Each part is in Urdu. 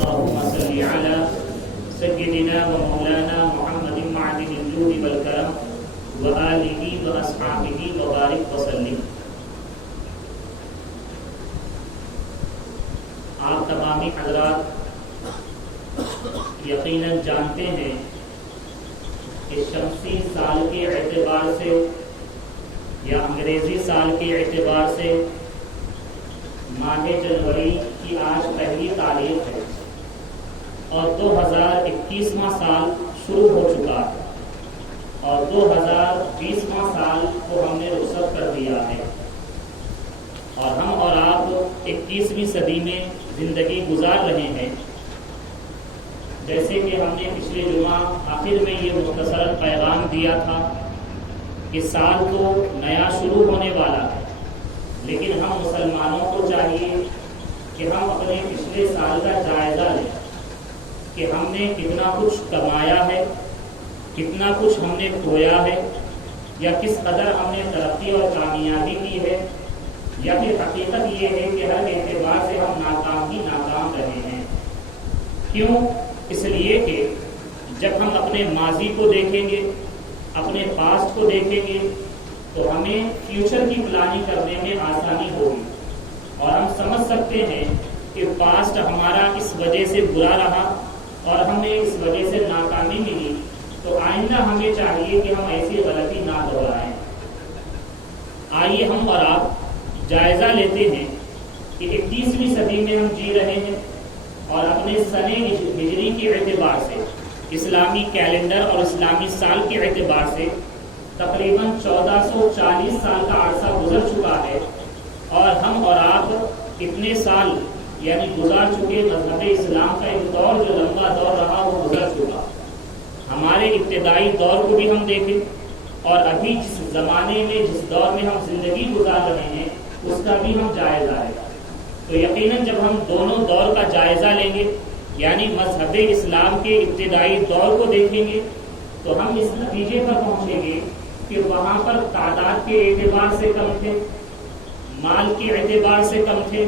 اللهم صل على سيدنا ومولانا محمد معدن الجود والكرم وآله وأصحابه وبارك وسلم. آپ تمامی حضرات یقیناً جانتے ہیں کہ شمسی سال کے اعتبار سے یا انگریزی سال کے اعتبار سے ماہ جنوری کی آج پہلی تاریخ ہے اور 2021واں سال شروع ہو چکا ہے اور 2020واں سال کو ہم نے رخصت کر دیا ہے اور ہم اور آپ 21ویں صدی میں زندگی گزار رہے ہیں. جیسے کہ ہم نے پچھلے جمعہ آخر میں یہ مختصر پیغام دیا تھا کہ سال تو نیا شروع ہونے والا ہے، لیکن ہم مسلمانوں کو چاہیے کہ ہم اپنے پچھلے سال کا جائزہ لیں کہ ہم نے کتنا کچھ کمایا ہے، کتنا کچھ ہم نے کھویا ہے، یا کس قدر ہم نے ترقی اور کامیابی کی ہے، یا پھر حقیقت یہ ہے کہ ہر اعتبار سے ہم ناکام ہی ناکام رہے ہیں. کیوں؟ اس لیے کہ جب ہم اپنے ماضی کو دیکھیں گے، اپنے پاسٹ کو دیکھیں گے، تو ہمیں فیوچر کی پلاننگ کرنے میں آسانی ہوگی اور ہم سمجھ سکتے ہیں کہ پاسٹ ہمارا اس وجہ سے برا رہا اور ہمیں اس وجہ سے ناکامی ملی، تو آئندہ ہمیں چاہیے کہ ہم ایسی غلطی نہ دہرائیں. آئیے ہم اور آپ جائزہ لیتے ہیں کہ 21ویں صدی میں ہم جی رہے ہیں اور اپنے سنِ ہجری کے اعتبار سے، اسلامی کیلنڈر اور اسلامی سال کے اعتبار سے تقریباً 1440 سال کا عرصہ گزر چکا ہے اور ہم اور آپ اتنے سال یعنی گزار چکے. مذہب اسلام کا ایک دور جو لمبا دور رہا وہ گزر چکا. ہمارے ابتدائی دور کو بھی ہم دیکھیں اور ابھی جس زمانے میں جس دور میں ہم زندگی گزار رہے ہیں اس کا بھی ہم جائزہ لیں. تو یقیناً جب ہم دونوں دور کا جائزہ لیں گے یعنی مذہب اسلام کے ابتدائی دور کو دیکھیں گے تو ہم اس نتیجے پر پہنچیں گے کہ وہاں پر تعداد کے اعتبار سے کم تھے، مال کے اعتبار سے کم تھے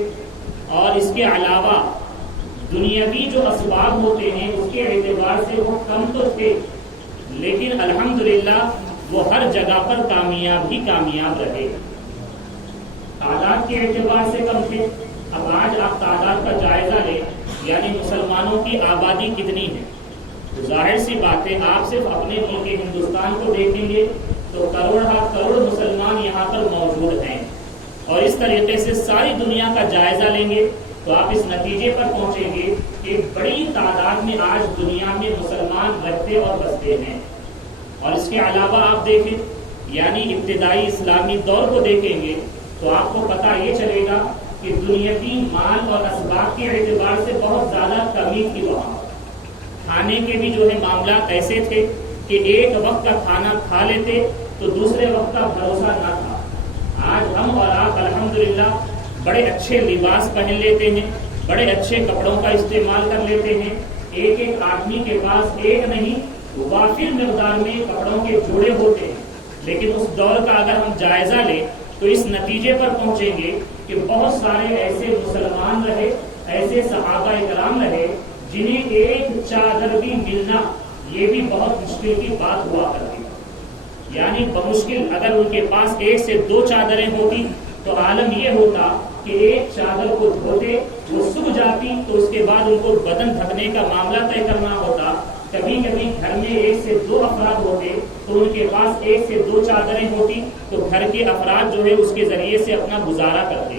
اور اس کے علاوہ دنیاوی جو اسباب ہوتے ہیں اس کے اعتبار سے وہ کم تو تھے، لیکن الحمدللہ وہ ہر جگہ پر کامیاب ہی کامیاب رہے. تعداد کے اعتبار سے کم تھے. اب آج آپ تعداد کا جائزہ لیں یعنی مسلمانوں کی آبادی کتنی ہے. ظاہر سی بات ہے آپ صرف اپنے ملک ہندوستان کو دیکھیں گے تو کروڑ مسلمان یہاں پر موجود ہیں اور اس طریقے سے ساری دنیا کا جائزہ لیں گے تو آپ اس نتیجے پر پہنچیں گے کہ ایک بڑی تعداد میں آج دنیا میں مسلمان رہتے اور بستے ہیں. اور اس کے علاوہ آپ دیکھیں یعنی ابتدائی اسلامی دور کو دیکھیں گے تو آپ کو پتہ یہ چلے گا کہ دنیاوی مال اور اسباب کے اعتبار سے بہت زیادہ کمی تھی. وہاں کھانے کے بھی جو ہے معاملات ایسے تھے کہ ایک وقت کا کھانا کھا لیتے تو دوسرے وقت کا بھروسہ نہ تھا. آج ہم اور آپ الحمدللہ بڑے اچھے لباس پہن لیتے ہیں، بڑے اچھے کپڑوں کا استعمال کر لیتے ہیں. ایک ایک آدمی کے پاس ایک نہیں وافر مقدار میں کپڑوں کے جوڑے ہوتے ہیں. لیکن اس دور کا اگر ہم جائزہ لیں تو اس نتیجے پر پہنچیں گے کہ بہت سارے ایسے مسلمان رہے، ایسے صحابہ اکرام رہے جنہیں ایک چادر بھی ملنا یہ بھی بہت مشکل کی بات ہوا کرتی. یعنی بمشکل اگر ان کے پاس ایک سے دو چادریں ہوتی تو عالم یہ ہوتا کہ ایک چادر کو دھوتے وہ سوکھ جاتی تو اس کے بعد ان کو بدن ڈھکنے کا معاملہ طے کرنا ہوتا. کبھی کبھی گھر میں ایک سے دو افراد ہوتے تو ان کے پاس ایک سے دو چادریں ہوتی تو گھر کے افراد جو ہے اس کے ذریعے سے اپنا گزارا کرتے.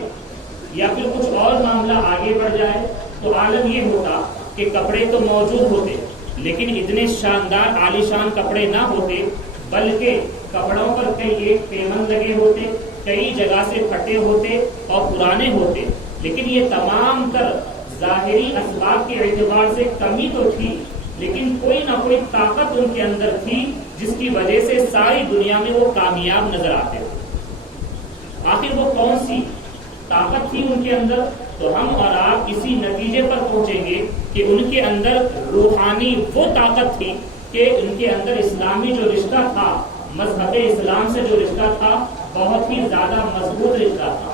یا پھر کچھ اور معاملہ آگے بڑھ جائے تو عالم یہ ہوتا کہ کپڑے تو موجود ہوتے لیکن اتنے شاندار عالیشان کپڑے نہ ہوتے بلکہ کپڑوں پر کئی ایک پیمن لگے ہوتے، کئی جگہ سے پھٹے ہوتے اور پرانے ہوتے. لیکن یہ تمام تر ظاہری اسباب کے اعتبار سے کمی تو تھی لیکن کوئی نہ کوئی طاقت ان کے اندر تھی جس کی وجہ سے ساری دنیا میں وہ کامیاب نظر آتے تھے. آخر وہ کون سی طاقت تھی ان کے اندر؟ تو ہم اور آپ اسی نتیجے پر پہنچیں گے کہ ان کے اندر روحانی وہ طاقت تھی کہ ان کے اندر اسلامی جو رشتہ تھا، مذہب اسلام سے جو رشتہ تھا بہت ہی زیادہ مضبوط رشتہ تھا.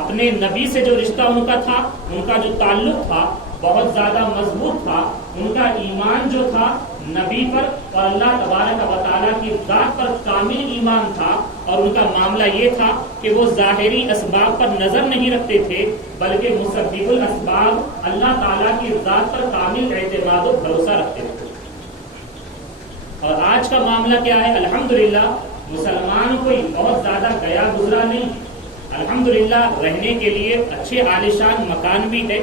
اپنے نبی سے جو رشتہ ان کا تھا، ان کا جو تعلق تھا بہت زیادہ مضبوط تھا، ان کا ایمان جو تھا نبی پر اور اللہ تبارک و تعالیٰ کی ذات پر کامل ایمان تھا، اور ان کا معاملہ یہ تھا کہ وہ ظاہری اسباب پر نظر نہیں رکھتے تھے بلکہ مسبب الاسباب اللہ تعالیٰ کی ذات پر کامل اعتماد و بھروسہ رکھتے تھے۔ اور آج کا معاملہ کیا ہے؟ الحمدللہ مسلمان کوئی بہت زیادہ گیا گزرا نہیں، الحمدللہ رہنے کے لیے اچھے عالیشان مکان بھی ہے،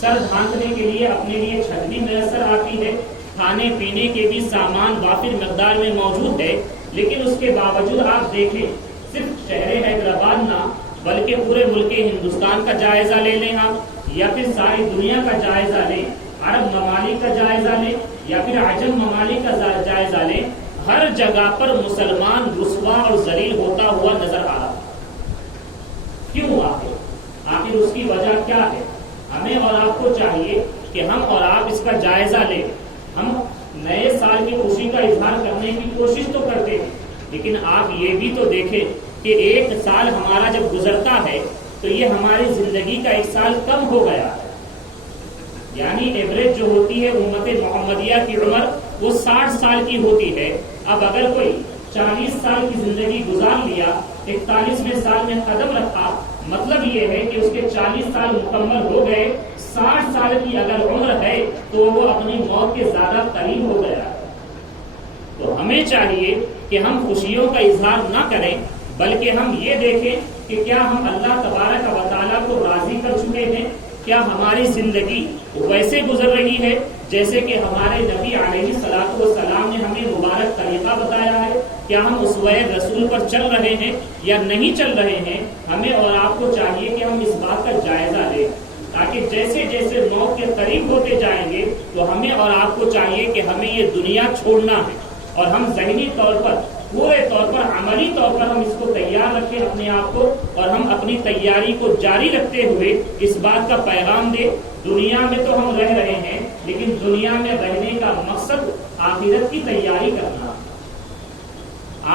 سر ڈھانکنے کے لیے اپنے لیے چھت بھی میسر آتی ہے، کھانے پینے کے بھی سامان وافر مقدار میں موجود ہے، لیکن اس کے باوجود آپ دیکھیں صرف شہر حیدرآباد نہ بلکہ پورے ملک ہندوستان کا جائزہ لے لیں آپ، یا پھر ساری دنیا کا جائزہ لیں، عرب ممالک کا جائزہ لیں یا پھر عجم ممالک کا جائزہ لیں، ہر جگہ پر مسلمان رسوا اور ذلیل ہوتا ہوا نظر آ رہا۔ کیوں آخر اس کی وجہ کیا ہے؟ ہمیں اور آپ کو چاہیے کہ ہم اور آپ اس کا جائزہ لیں۔ ہم نئے سال کی خوشی کا اظہار کرنے کی کوشش تو کرتے ہیں، لیکن آپ یہ بھی تو دیکھیں کہ ایک سال ہمارا جب گزرتا ہے تو یہ ہماری زندگی کا ایک سال کم ہو گیا ہے، یعنی ایوریج جو ہوتی ہے امت محمدیہ کی عمر وہ 60 سال کی ہوتی ہے۔ اب اگر کوئی 40 سال کی زندگی گزار لیا، 41ویں سال میں قدم رکھا، مطلب یہ ہے کہ اس کے 40 سال مکمل ہو گئے، 60 سال کی اگر عمر ہے تو وہ اپنی موت کے زیادہ قریب ہو گیا۔ تو ہمیں چاہیے کہ ہم خوشیوں کا اظہار نہ کریں بلکہ ہم یہ دیکھیں کہ کیا ہم اللہ تبارک و تعالیٰ کو راضی کر چکے ہیں، کیا ہماری زندگی ویسے گزر رہی ہے جیسے کہ ہمارے نبی علیہ الصلوۃ والسلام نے ہمیں مبارک طریقہ بتایا ہے، کیا ہم اسوہ رسول پر چل رہے ہیں یا نہیں چل رہے ہیں۔ ہمیں اور آپ کو چاہیے کہ ہم اس بات کا جائزہ لیں، تاکہ جیسے جیسے موت کے قریب ہوتے جائیں گے تو ہمیں اور آپ کو چاہیے کہ ہمیں یہ دنیا چھوڑنا ہے، اور ہم ذہنی طور پر پورے طور پر عملی طور پر ہم اس کو تیار رکھیں اپنے آپ کو، اور ہم اپنی تیاری کو جاری رکھتے ہوئے اس بات کا پیغام دیں دنیا میں تو ہم رہ رہے ہیں لیکن دنیا میں رہنے کا مقصد آخرت کی تیاری کرنا۔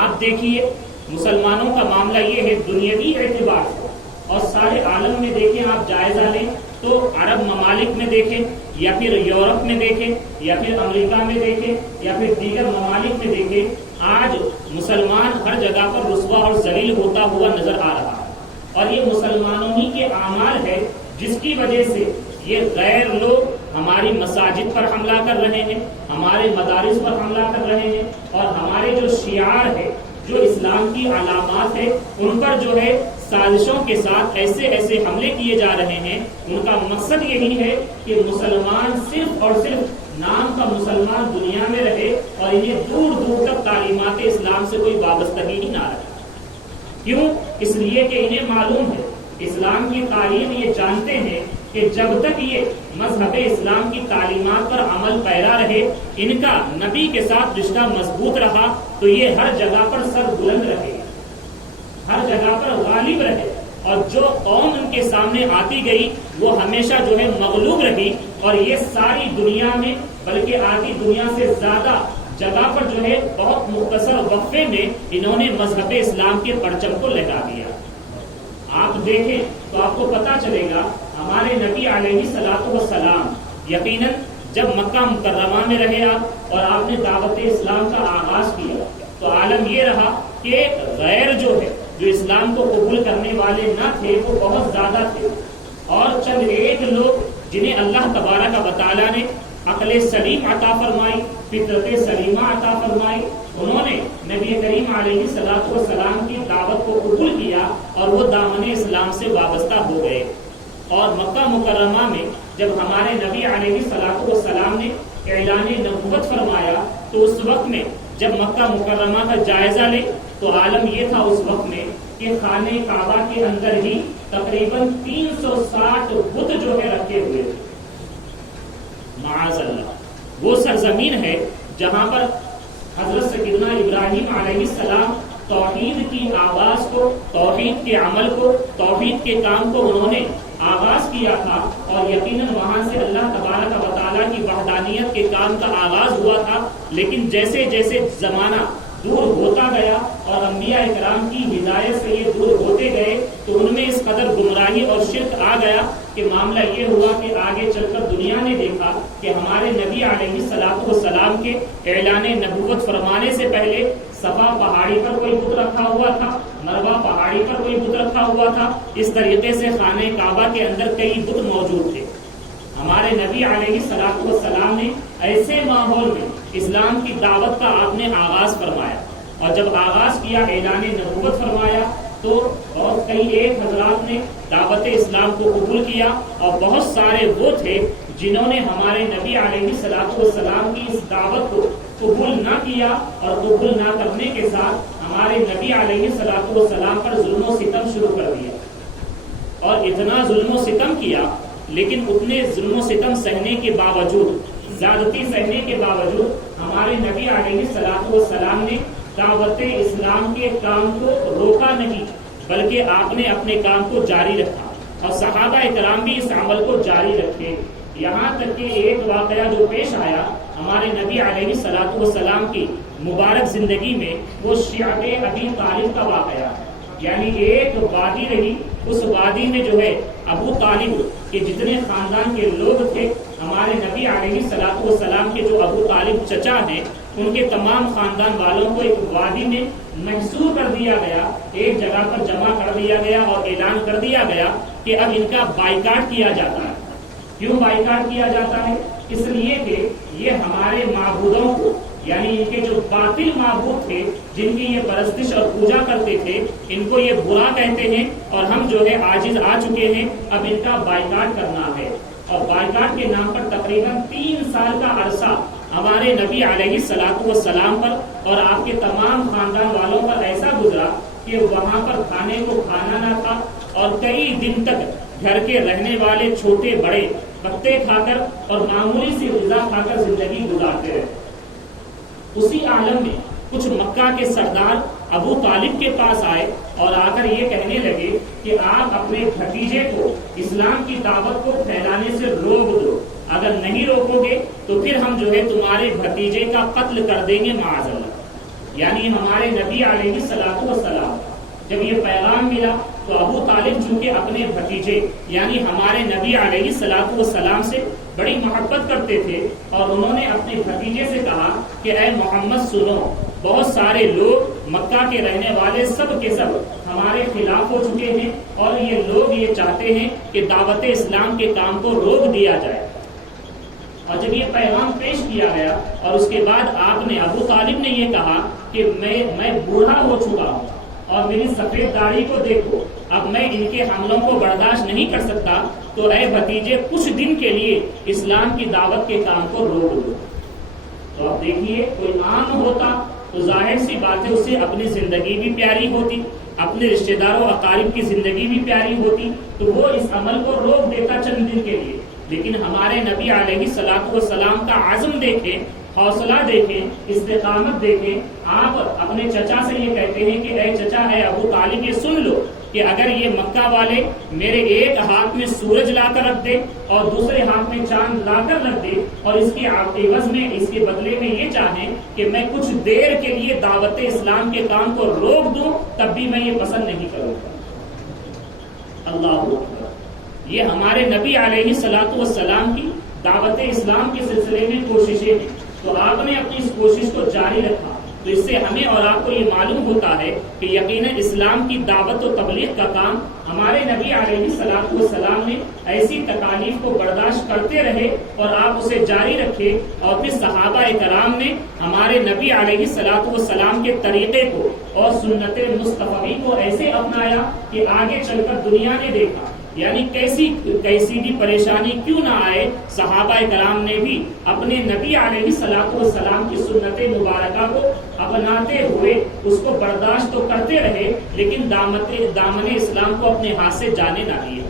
آپ دیکھیے مسلمانوں کا معاملہ یہ ہے دنیاوی اعتبار سے، اور سارے عالم میں دیکھیں آپ جائزہ لیں تو عرب ممالک میں دیکھیں یا پھر یورپ میں دیکھیں یا پھر امریکہ میں دیکھیں یا پھر دیگر ممالک میں دیکھیں، آج مسلمان ہر جگہ پر رسوا اور ذلیل ہوتا ہوا نظر آ رہا ہے، اور یہ مسلمانوں ہی کے اعمال ہے جس کی وجہ سے یہ غیر لوگ ہماری مساجد پر حملہ کر رہے ہیں، ہمارے مدارس پر حملہ کر رہے ہیں، اور ہمارے جو شعار ہے، جو اسلام کی علامات ہے، ان پر جو ہے سازشوں کے ساتھ ایسے ایسے حملے کیے جا رہے ہیں۔ ان کا مقصد یہی ہے کہ مسلمان صرف اور صرف نام کا مسلمان دنیا میں رہے اور انہیں دور دور تک تعلیمات اسلام سے کوئی وابستگی ہی نہ رہے۔ کیوں؟ اس لیے کہ انہیں معلوم ہے، اسلام کی تعلیم یہ جانتے ہیں کہ جب تک یہ مذہب اسلام کی تعلیمات پر عمل پیرا رہے، ان کا نبی کے ساتھ رشتہ مضبوط رہا، تو یہ ہر جگہ پر سر بلند رہے، ہر جگہ پر غالب رہے، اور جو قوم ان کے سامنے آتی گئی وہ ہمیشہ جو ہے مغلوب رہی، اور یہ ساری دنیا میں بلکہ آدھی دنیا سے زیادہ جگہ پر جو ہے بہت مختصر وقفے میں انہوں نے مذہب اسلام کے پرچم کو لہرا دیا۔ آپ دیکھیں تو آپ کو پتا چلے گا ہمارے نبی علیہ الصلوۃ والسلام یقیناً جب مکہ مکرمہ میں رہے آپ اور آپ نے دعوت اسلام کا آغاز کیا تو عالم یہ رہا کہ غیر جو ہے جو اسلام کو قبول کرنے والے نہ تھے وہ بہت زیادہ تھے، اور چند ایک لوگ جنہیں اللہ تبارک و تعالیٰ نے عقل سلیم عطا فرمائی، فطرت سلیمہ عطا فرمائی، انہوں نے نبی کریم علیہ الصلوۃ والسلام کی دعوت کو قبول کیا اور وہ دامن اسلام سے وابستہ ہو گئے۔ اور مکہ مکرمہ میں جب ہمارے نبی علیہ الصلوۃ والسلام نے اعلان نبوت فرمایا تو اس وقت میں جب مکہ مکرمہ کا جائزہ لے تو عالم یہ تھا اس وقت میں کہ خانہ کعبہ کے اندر ہی تقریباً 360 بت جو ہے رکھے ہوئے تھے۔ معاذ اللہ، وہ سرزمین ہے جہاں پر حضرت سیدنا ابراہیم علیہ السلام توحید کی آواز کو، توحید کے عمل کو، توحید کے کام کو انہوں نے آغاز کیا تھا، اور یقیناً وہاں سے اللہ تبارک و تعالیٰ کی وحدانیت کے کام کا آغاز ہوا تھا۔ لیکن جیسے جیسے زمانہ دور ہوتا گیا اور انبیاء اکرام کی ہدایت سے یہ دور ہوتے گئے، تو ان میں اس قدر گمراہی اور شرک آ گیا کہ معاملہ یہ ہوا کہ آگے چل کر دنیا نے دیکھا کہ ہمارے نبی علیہ الصلوۃ والسلام کے اعلان نبوت فرمانے سے پہلے صفا پہاڑی پر کوئی بت رکھا ہوا تھا، مروہ پہاڑی پر کوئی بت رکھا ہوا تھا، اس طریقے سے خانہ کعبہ کے اندر کئی بت موجود تھے۔ ہمارے نبی علیہ الصلوۃ والسلام نے ایسے ماحول میں اسلام کی دعوت کا آپ نے آغاز فرمایا، اور جب آغاز کیا اعلان نبوت فرمایا تو اور کئی ایک حضرات نے دعوت اسلام کو قبول کیا، اور بہت سارے وہ تھے جنہوں نے ہمارے نبی علیہ الصلوۃ والسلام کی اس دعوت کو قبول نہ کیا، اور قبول نہ کرنے کے ساتھ ہمارے نبی علیہ الصلوۃ والسلام پر ظلم و ستم شروع کر دیا، اور اتنا ظلم و ستم کیا، لیکن اتنے ظلم و ستم سہنے کے باوجود، زیادتی سہنے کے باوجود ہمارے نبی علیہ الصلوۃ والسلام نے دعوت اسلام کے کام کو روکا نہیں، بلکہ آپ نے اپنے کام کو جاری رکھا، اور صحابہ کرام بھی اس عمل کو جاری رکھے، یہاں تک کہ ایک واقعہ جو پیش آیا ہمارے نبی علیہ الصلوۃ والسلام کی مبارک زندگی میں، وہ شیعہ ابی طالب کا واقعہ، یعنی ایک وادی رہی، اس وادی میں جو ہے ابو طالب کے جتنے خاندان کے لوگ تھے، ہمارے نبی علیہ الصلوۃ والسلام کے جو ابو طالب چچا ہیں، ان کے تمام خاندان والوں کو ایک وادی میں محصور کر دیا گیا، ایک جگہ پر جمع کر دیا گیا، اور اعلان کر دیا گیا کہ اب ان کا بائیکاٹ کیا جاتا ہے۔ کیوں بائیکاٹ کیا جاتا ہے؟ اس لیے کہ یہ ہمارے معبودوں کو، یعنی ان کے جو باطل معبود تھے جن کی یہ پرستش اور پوجا کرتے تھے، ان کو یہ برا کہتے ہیں، اور ہم جو ہے عاجز آ چکے ہیں، اب ان کا بائیکاٹ کرنا ہے۔ اور بائیکاٹ کے نام پر تقریباً 3 سال کا عرصہ ہمارے نبی علیہ الصلوۃ والسلام پر اور آپ کے تمام خاندان والوں پر ایسا گزرا کہ وہاں پر کھانے کو کھانا نہ تھا، اور کئی دن تک گھر کے رہنے والے چھوٹے بڑے پتے کھا کر اور معمولی سی غذا کھا کر زندگی گزارتے رہے۔ اسی عالم میں کچھ مکہ کے سردار ابو طالب کے پاس آئے اور آ کر یہ کہنے لگے کہ آپ اپنے بھتیجے کو اسلام کی دعوت کو پھیلانے سے روک دو، اگر نہیں روکو گے تو پھر ہم جو ہے تمہارے بھتیجے کا قتل کر دیں گے معاذ اللہ۔ یعنی ہمارے نبی علیہ الصلوۃ والسلام جب یہ پیغام ملا تو ابو طالب چونکہ اپنے بھتیجے یعنی ہمارے نبی علیہ الصلوۃ والسلام سے بڑی محبت کرتے تھے، اور انہوں نے اپنے بھتیجے سے کہا کہ اے محمد سنو، بہت سارے لوگ مکہ کے رہنے والے سب کے سب ہمارے خلاف ہو چکے ہیں، اور یہ لوگ یہ چاہتے ہیں کہ دعوت اسلام کے کام کو روک دیا جائے۔ اور جب یہ پیغام پیش کیا گیا اور اس کے بعد آپ نے ابو طالب نے یہ کہا کہ میں بوڑھا ہو چکا ہوں اور میری سفید داڑھی کو دیکھو، اب میں ان کے حملوں کو برداشت نہیں کر سکتا، تو اے بھتیجے کچھ دن کے لیے اسلام کی دعوت کے کام کو روک دو۔ تو اب دیکھیے کوئی عام ہوتا تو ظاہر سی بات ہے اسے اپنی زندگی بھی پیاری ہوتی، اپنے رشتہ داروں اقارب کی زندگی بھی پیاری ہوتی، تو وہ اس عمل کو روک دیتا چند دن کے لیے۔ لیکن ہمارے نبی علیہ الصلوۃ والسلام کا عزم دیکھیں، حوصلہ دیکھیں، استقامت دیکھیں۔ آپ اپنے چچا سے یہ کہتے ہیں کہ اے چچا، اے ابو طالب، یہ سن لو کہ اگر یہ مکہ والے میرے ایک ہاتھ میں سورج لا کر رکھ دے اور دوسرے ہاتھ میں چاند لا کر رکھ دے، اور اس کے عوض میں، اس کے بدلے میں یہ چاہیں کہ میں کچھ دیر کے لیے دعوت اسلام کے کام کو روک دوں، تب بھی میں یہ پسند نہیں کروں گا۔ اللہ اکبر۔ یہ ہمارے نبی علیہ الصلوۃ والسلام کی دعوت اسلام کے سلسلے میں کوششیں ہیں، تو آپ نے اپنی اس کوشش کو جاری رکھا۔ تو اس سے ہمیں اور آپ کو یہ معلوم ہوتا ہے کہ یقیناً اسلام کی دعوت و تبلیغ کا کام ہمارے نبی علیہ الصلوۃ والسلام نے ایسی تکالیف کو برداشت کرتے رہے اور آپ اسے جاری رکھے، اور پھر صحابہ کرام نے ہمارے نبی علیہ الصلوۃ والسلام کے طریقے کو اور سنت مصطفی کو ایسے اپنایا کہ آگے چل کر دنیا نے دیکھا، یعنی کیسی بھی پریشانی کیوں نہ آئے، صحابہ کرام نے بھی اپنے نبی علیہ الصلوۃ والسلام کی سنت مبارکہ کو اپناتے ہوئے اس کو برداشت تو کرتے رہے، لیکن دامن اسلام کو اپنے ہاتھ سے جانے نہ دیا۔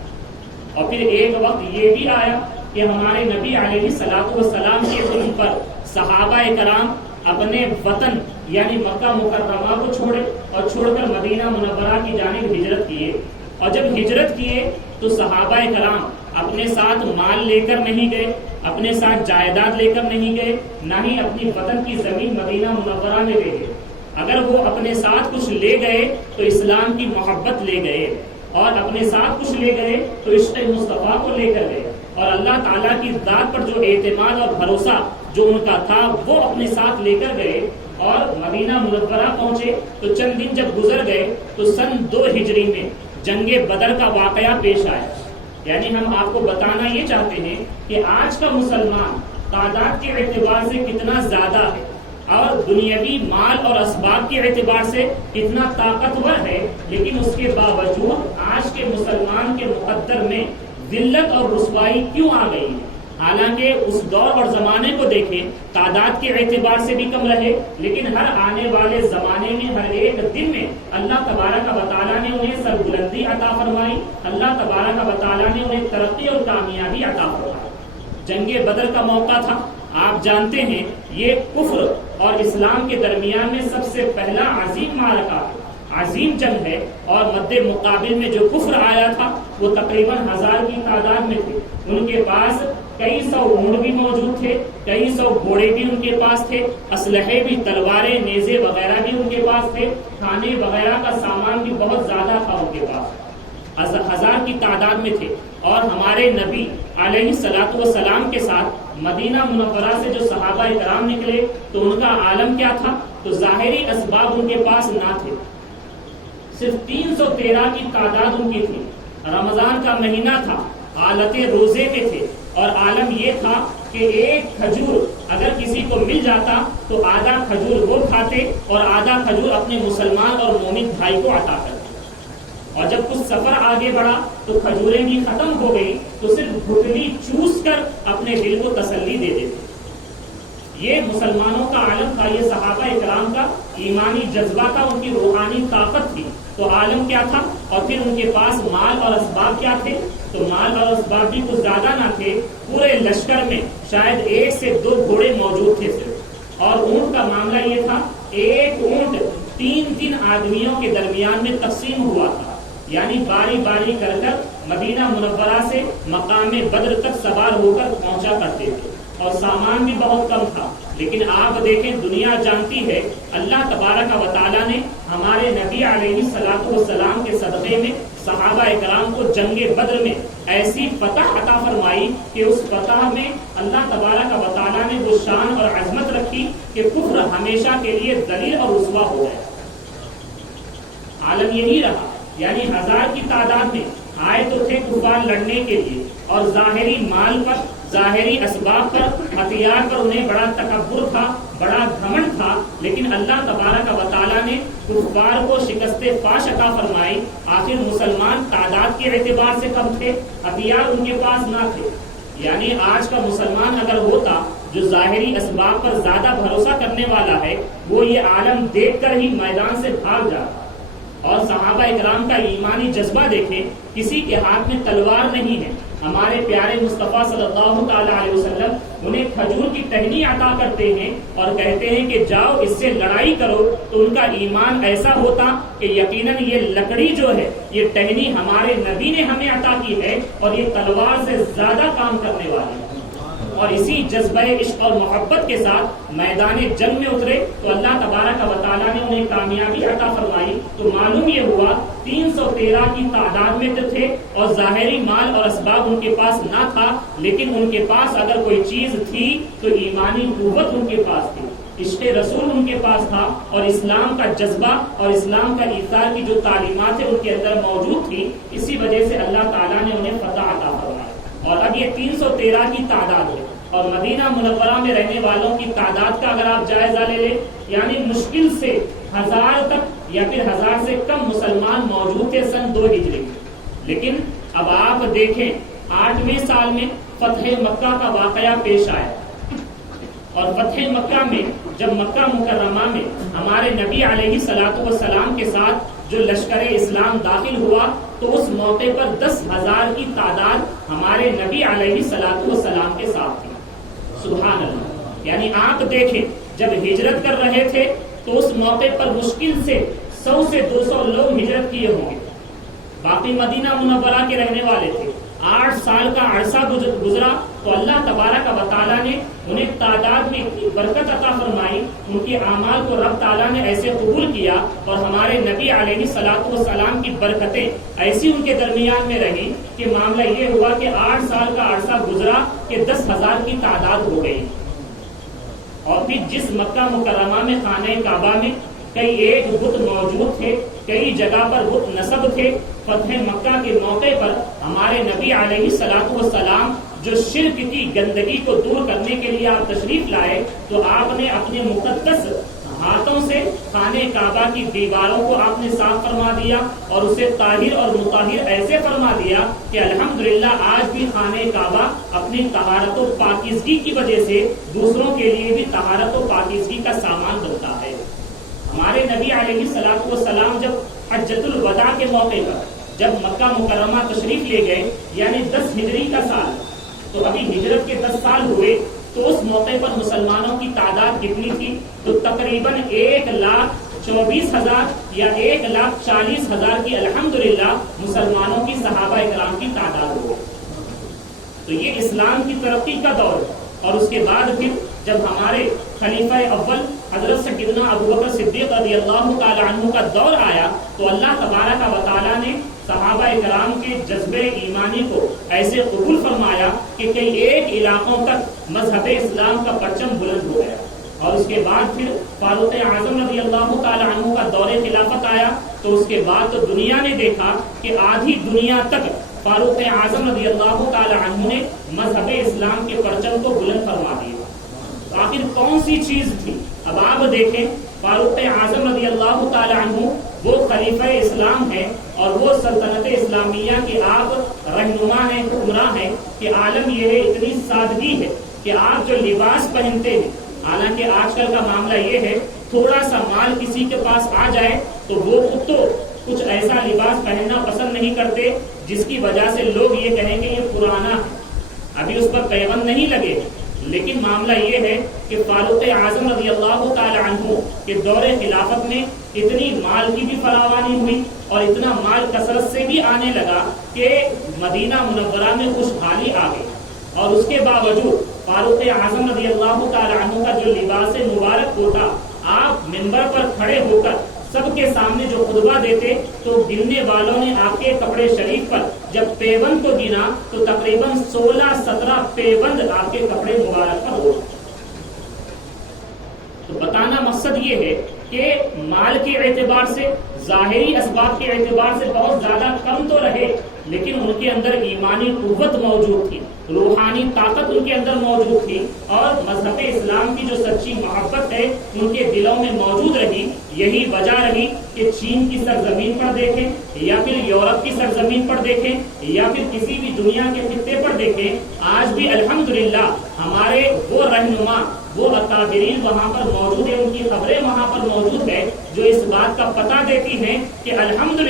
اور پھر ایک وقت یہ بھی آیا کہ ہمارے نبی علیہ الصلوۃ والسلام کے حکم پر صحابہ کرام اپنے وطن یعنی مکہ مکرمہ کو چھوڑے اور چھوڑ کر مدینہ منورہ کی جانب ہجرت کیے، اور جب ہجرت کیے تو صحابہ کرام اپنے ساتھ مال لے کر نہیں گئے، اپنے ساتھ جائیداد لے کر نہیں گئے، نہ ہی اپنی وطن کی زمین مدینہ منورہ میں لے گئے۔ اگر وہ اپنے ساتھ کچھ لے گئے تو اسلام کی محبت لے گئے، اور اپنے ساتھ کچھ لے گئے تو عشق مصطفیٰ کو لے کر گئے، اور اللہ تعالیٰ کی ذات پر جو اعتماد اور بھروسہ جو ان کا تھا وہ اپنے ساتھ لے کر گئے، اور مدینہ منورہ پہنچے تو چند دن جب گزر گئے تو سن 2 ہجری میں جنگ بدر کا واقعہ پیش آیا۔ یعنی ہم آپ کو بتانا یہ چاہتے ہیں کہ آج کا مسلمان تعداد کے اعتبار سے کتنا زیادہ ہے اور دنیاوی مال اور اسباب کے اعتبار سے کتنا طاقتور ہے، لیکن اس کے باوجود آج کے مسلمان کے مقدر میں ذلت اور رسوائی کیوں آ گئی ہے؟ حالانکہ اس دور اور زمانے کو دیکھیں، تعداد کے اعتبار سے بھی کم رہے، لیکن ہر آنے والے زمانے میں ہر ایک دن میں اللہ تبارک و تعالیٰ نے انہیں سربلندی عطا فرمائی، اللہ تبارک و تعالیٰ نے انہیں ترقی اور کامیابی عطا فرمائی۔ جنگ بدر کا موقع تھا، آپ جانتے ہیں یہ کفر اور اسلام کے درمیان میں سب سے پہلا عظیم معرکہ، عظیم جنگ ہے، اور مد مقابل میں جو کفر آیا تھا وہ تقریباً 1000 کی تعداد میں تھے۔ ان کے پاس کئی سو اونٹ بھی موجود تھے، کئی سو گھوڑے بھی ان کے پاس تھے، اسلحے بھی، تلواریں، نیزے وغیرہ بھی ان کے پاس تھے، کھانے وغیرہ کا سامان بھی بہت زیادہ تھا ان کے پاس، 1000 کی تعداد میں تھے۔ اور ہمارے نبی علیہ الصلوۃ والسلام کے ساتھ مدینہ منورہ سے جو صحابہ کرام نکلے تو ان کا عالم کیا تھا؟ تو ظاہری اسباب ان کے پاس نہ تھے، صرف 313 کی تعداد ان کی تھی، رمضان کا مہینہ تھا، حالت روزے میں تھے، اور عالم یہ تھا کہ ایک کھجور اگر کسی کو مل جاتا تو آدھا کھجور وہ کھاتے اور آدھا کھجور اپنے مسلمان اور مومن بھائی کو عطا کرتے، اور جب کچھ سفر آگے بڑھا تو کھجوریں بھی ختم ہو گئی تو صرف گھٹنی چوس کر اپنے دل کو تسلی دے دیتے۔ یہ مسلمانوں کا عالم تھا، یہ صحابہ اکرام کا ایمانی جذبہ تھا، ان کی روحانی طاقت تھی، تو عالم کیا تھا۔ اور پھر ان کے پاس مال اور اسباب کیا تھے؟ تو مال اور اسباب بھی کچھ زیادہ نہ تھے، پورے لشکر میں شاید 1 سے 2 گھوڑے موجود تھے صرف، اور اونٹ کا معاملہ یہ تھا، ایک اونٹ 3 آدمیوں کے درمیان میں تقسیم ہوا تھا، یعنی باری باری کر کر مدینہ منورہ سے مقام بدر تک سوار ہو کر پہنچا کرتے تھے، اور سامان بھی بہت کم تھا۔ لیکن آپ دیکھیں، دنیا جانتی ہے اللہ تبارک و تعالیٰ نے ہمارے نبی علیہ الصلوۃ والسلام کے صدقے میں صحابہ اکرام کو جنگ بدر میں ایسی فتح عطا فرمائی کہ اس فتح میں اللہ تبارک و تعالیٰ نے وہ شان اور عظمت رکھی کہ کفر ہمیشہ کے لیے ذلیل اور رسوا ہو گیا۔ عالم یہی رہا، یعنی 1000 کی تعداد میں آئے تو تھے کفار لڑنے کے لیے، اور ظاہری مال پر، ظاہری اسباب پر، ہتھیار پر انہیں بڑا تکبر تھا، بڑا گھمنڈ تھا، لیکن اللہ تبارک و تعالیٰ نے کفار کو شکست فاش عطا فرمائی۔ آخر مسلمان تعداد کے اعتبار سے کم تھے، ہتھیار ان کے پاس نہ تھے، یعنی آج کا مسلمان اگر ہوتا جو ظاہری اسباب پر زیادہ بھروسہ کرنے والا ہے، وہ یہ عالم دیکھ کر ہی میدان سے بھاگ جاتا۔ اور صحابہ اکرام کا ایمانی جذبہ دیکھیں، کسی کے ہاتھ میں تلوار نہیں ہے، ہمارے پیارے مصطفیٰ صلی اللہ تعالی علیہ وسلم انہیں کھجور کی ٹہنی عطا کرتے ہیں اور کہتے ہیں کہ جاؤ اس سے لڑائی کرو، تو ان کا ایمان ایسا ہوتا کہ یقیناً یہ لکڑی جو ہے، یہ ٹہنی ہمارے نبی نے ہمیں عطا کی ہے اور یہ تلوار سے زیادہ کام کرنے والی ہے۔ اور اسی جذبہ عشق اور محبت کے ساتھ میدان جنگ میں اترے تو اللہ تبارک و تعالیٰ نے انہیں کامیابی عطا فرمائی۔ تو معلوم یہ ہوا 313 کی تعداد میں تو تھے اور ظاہری مال اور اسباب ان کے پاس نہ تھا، لیکن ان کے پاس اگر کوئی چیز تھی تو ایمانی قوت ان کے پاس تھی، عشق رسول ان کے پاس تھا، اور اسلام کا جذبہ اور اسلام کا ایثار کی جو تعلیمات ہیں ان کے اندر موجود تھی۔ اسی وجہ سے اللہ تعالیٰ نے انہیں فتح عطا فرمایا۔ اور اب یہ 313 کی تعداد ہے، اور مدینہ منورہ میں رہنے والوں کی تعداد کا اگر آپ جائزہ لے لیں، یعنی مشکل سے 1000 تک یا پھر 1000 سے کم مسلمان موجود تھے سن 2 ہجری میں۔ لیکن اب آپ دیکھیں 8ویں سال میں فتح مکہ کا واقعہ پیش آیا، اور فتح مکہ میں جب مکہ مکرمہ میں ہمارے نبی علیہ الصلوۃ والسلام کے ساتھ جو لشکر اسلام داخل ہوا تو اس موقع پر 10,000 کی تعداد ہمارے نبی علیہ الصلوۃ والسلام کے ساتھ تھی۔ سبحان اللہ، یعنی آپ دیکھیں جب ہجرت کر رہے تھے تو اس موقع پر مشکل سے 100 سے 200 لوگ ہجرت کیے ہوں گے، باقی مدینہ منورہ کے رہنے والے تھے۔ 8 سال کا عرصہ گزرا تو اللہ تبارک و تعالیٰ نے انہیں تعداد میں اتنی برکت عطا فرمائی، ان کے اعمال کو رب تعالیٰ نے ایسے قبول کیا، اور ہمارے نبی علیہ الصلوۃ والسلام کی برکتیں ایسی ان کے درمیان میں رہی کہ معاملہ یہ ہوا کہ 8 سال کا عرصہ گزرا کہ 10,000 کی تعداد ہو گئی۔ اور پھر جس مکہ مکرمہ میں خانہ کعبہ میں کئی ایک بت موجود تھے، کئی جگہ پر بت نصب تھے، فتح مکہ کے موقع پر ہمارے نبی علیہ الصلوۃ والسلام جو شرک کی گندگی کو دور کرنے کے لیے آپ تشریف لائے تو آپ نے اپنے مقدس ہاتھوں سے خانہ کعبہ کی دیواروں کو آپ نے صاف فرما دیا اور اسے طاہر اور مطہر ایسے فرما دیا کہ الحمدللہ آج بھی خانہ کعبہ اپنی طہارت و پاکیزگی کی وجہ سے دوسروں کے لیے بھی طہارت و پاکیزگی کا سامان بنتا ہے۔ ہمارے نبی علیہ الصلوۃ والسلام جب حجۃ الوداع کے موقع پر جب مکہ مکرمہ تشریف لے گئے، یعنی 10 ہجری کا سال، تو ابھی ہجرت کے 10 سال ہوئے، تو اس موقع پر مسلمانوں کی تعداد کتنی تھی؟ تو تقریباً 1,24,000 یا 1,40,000 کی الحمدللہ مسلمانوں کی صحابہ اکرام کی تعداد ہو۔ تو یہ اسلام کی ترقی کا دور ہے۔ اور اس کے بعد پھر جب ہمارے خلیفہ اول حضرت سیدنا ابوبکر صدیق رضی اللہ تعالی عنہ کا دور آیا تو اللہ تبارک و تعالیٰ نے صحابہ اکرام کے جذبے ایمانی کو ایسے قبول فرمایا کہ کئی ایک علاقوں تک مذہب اسلام کا پرچم بلند ہو گیا۔ اور اس کے بعد پھر فاروق اعظم رضی اللہ تعالی عنہ کا دور خلافت آیا تو اس کے بعد تو دنیا نے دیکھا کہ آدھی دنیا تک فاروق اعظم رضی اللہ تعالی عنہ نے مذہب اسلام کے پرچم کو بلند فرما دیا۔ تو آخر کون سی چیز تھی؟ اب آپ دیکھیں، فاروق اعظم رضی اللہ تعالی عنہ وہ خلیفہ اسلام ہیں اور وہ سلطنت اسلامیہ کے آپ رہنما ہیں، حکمراں ہیں کہ عالم یہ ہے، اتنی سادگی ہے کہ آپ جو لباس پہنتے ہیں، حالانکہ آج کل کا معاملہ یہ ہے تھوڑا سا مال کسی کے پاس آ جائے تو وہ خود تو کچھ ایسا لباس پہننا پسند نہیں کرتے جس کی وجہ سے لوگ یہ کہیں گے یہ پرانا ہے، ابھی اس پر پیوند نہیں لگے۔ لیکن معاملہ یہ ہے کہ فاروق اعظم رضی اللہ تعالی عنہ کے دور خلافت میں اتنی مال کی بھی فراوانی ہوئی اور اتنا مال کثرت سے بھی آنے لگا کہ مدینہ منورہ میں خوشحالی آ گئی۔ اور اس کے باوجود فاروق اعظم رضی اللہ تعالی عنہ کا جو لباس مبارک ہوتا، آپ منبر پر کھڑے ہو کر سب کے سامنے جو خطبہ دیتے تو گننے والوں نے آپ کے کپڑے شریف پر جب پیوند کو گنا تو تقریباً 16-17 پیوند آپ کے کپڑے مبارک پر ہو۔ تو بتانا مقصد یہ ہے کہ مال کے اعتبار سے، ظاہری اسباب کے اعتبار سے بہت زیادہ کم تو رہے، لیکن ان کے اندر ایمانی قوت موجود تھی، روحانی طاقت ان کے اندر موجود تھی، اور مذہب اسلام کی جو سچی محبت ہے ان کے دلوں میں موجود رہی۔ یہی وجہ رہی کہ چین کی سرزمین پر دیکھیں یا پھر یورپ کی سرزمین پر دیکھیں یا پھر کسی بھی دنیا کے خطے پر دیکھیں، آج بھی الحمدللہ ہمارے وہ رہنما، وہ اکابرین وہاں پر موجود ہیں، ان کی خبریں وہاں پر موجود ہے جو اس بات کا پتہ دیتی ہیں کہ الحمدللہ